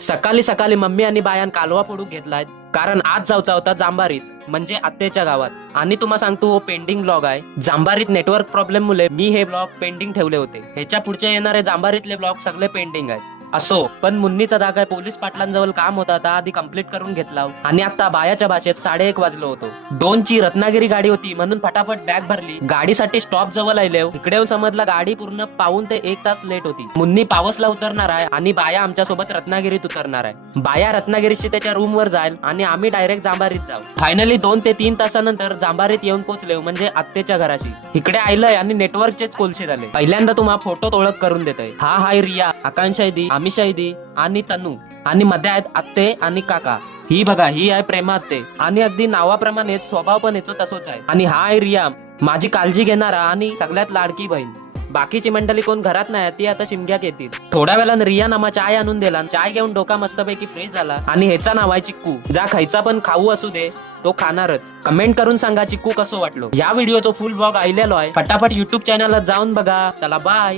सकाळी सकाळी मम्मी आणि बायान कालवा पडूक घेतलाय, कारण आज जाऊचा होता जांबारीत म्हणजे आत्याच्या गावात. आणि तुम्हाला सांगतो हो पेंडिंग ब्लॉग आहे. जांबारीत नेटवर्क प्रॉब्लेम मुळे मी हे ब्लॉग पेंडिंग ठेवले होते. ह्याच्या पुढचे येणारे जांबारीतले ब्लॉग सगळे पेंडिंग आहेत. असो, पण मुन्नीचा जागा पोलीस पाटलांजवळ काम होता, आता आधी कंप्लीट करून घेतला. आणि आता बायाच्या भाषेत 1:30 वाजलो होतो. 2ची रत्नागिरी गाडी होती म्हणून फटाफट बॅग भरली. गाडीसाठी स्टॉप जवळ आले. इकडे येऊन समजला गाडी पूर्ण पाऊण ते 1 तास लेट होती. मुन्नी पावसला उतरणार आहे आणि बाया आमच्या सोबत रत्नागिरीत उतरणार आहे. बाया रत्नागिरीशी त्याच्या रूम वर जाईल आणि आम्ही डायरेक्ट जांबारीत जाऊ. फायनली 2 ते 3 तासानंतर जांबारीत येऊन पोहोचले, म्हणजे आत्तेच्या घराशी. इकडे आयलंय आणि नेटवर्कचेच कोलशे झाले. पहिल्यांदा तुम्हाला फोटोत ओळख करून देतोय. हा हाय रिया, आकांक्षा दी, आमिषा दी आणि तनू. आणि मध्ये आहेत आत्ते आणि काका. ही बघा, ही आहे प्रेमा आत्ते. आणि अगदी नावाप्रमाणे स्वभाव पण याचा तसोच आहे. आणि हा आहे रिया, माझी काळजी घेणारा आणि सगळ्यात लाडकी बहीण. बाकीची मंडळी कोण घरात नाही, ती आता शिमग्यात येतील. थोड्या वेळानं रिया नामा चाय आणून दिला. चाय घेऊन डोका मस्तपैकी फ्रेश झाला. आणि ह्याचा नाव आहे चिक्कू. जा खायचा पण खाऊ असू दे, तो खाणारच. कमेंट करून सांगा चिक्कू कसं वाटलो. या व्हिडिओचा फुल ब्लॉग आलेलो आहे. फटाफट युट्यूब चॅनलला जाऊन बघा. चला बाय.